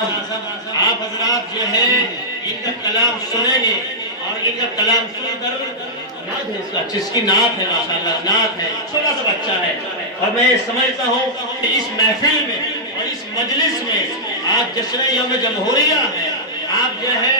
आप हजरात जो है इनका कलाम सुनेंगे और इनका कलाम सुनकर नात है इसका, जिसकी नात है माशाल्लाह, नात है, छोटा सा बच्चा है। और मैं समझता हूँ कि इस महफिल में और इस मजलिस में आज जश्न यौम जमहूरिया है, आप जो है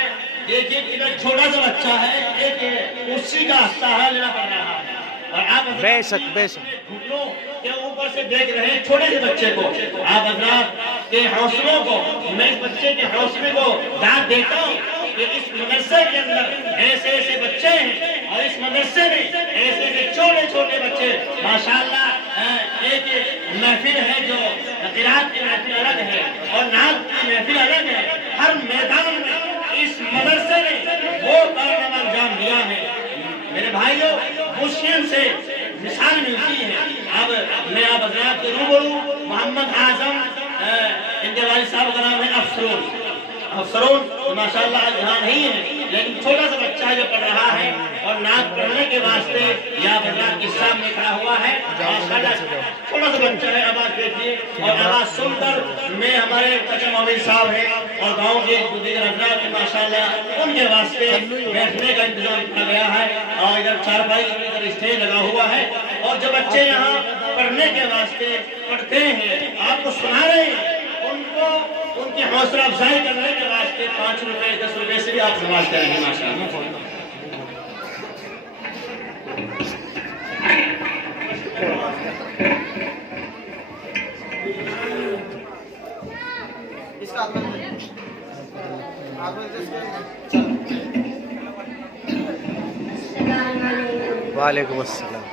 देखिए इधर छोटा सा बच्चा है, एक कुर्सी का सहारा लेना पड़ रहा है और आप बेशक बेशक घुटनों के ऊपर से देख रहे हैं छोटे से बच्चे को। आप हजरात के हौसलों को, मैं इस बच्चे के हौसले को दाद देता हूँ कि इस मदरसे के अंदर ऐसे ऐसे बच्चे हैं और इस मदरसे में ऐसे ऐसे छोटे छोटे बच्चे माशाल्लाह। एक महफिल है जो किरात की महफिल अलग है और नात की महफिल अलग है। हर मैदान में इस मदरसे ने वो कारनामा अंजाम दिया है मेरे भाइयों, मुश्किल से मिसाल मिलती है। अब मैं आप हजरात के रूबरू मोहम्मद आजम, इनके वालिद साहब का नाम है अफसरून। अफसरून तो माशाल्लाह आज यहाँ नहीं है, लेकिन छोटा सा बच्चा है जो पढ़ रहा है और नात पढ़ने के वास्ते या हजरात के सामने खड़ा हुआ है। माशाल्लाह छोटा सा बच्चा है, आवाज देखिए और आवाज सुनकर मैं हमारे कचम मौलवी साहब है और गाँव के दीगर हजरात माशाल्लाह उनके वास्ते बैठने का इंतजाम किया गया है और इधर चारपाई इधर स्टेज लगा हुआ है और जो बच्चे यहाँ पढ़ने के वास्ते पढ़ते हैं, आपको सुना रहे हैं, उनको उनकी हौसला अफजाई करने के वास्ते 5 रुपए 10 रुपए से भी आप नमाज करेंगे माशाअल्लाह। वालेकुम अस्सलाम।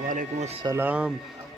वालेकुम अस्सलाम।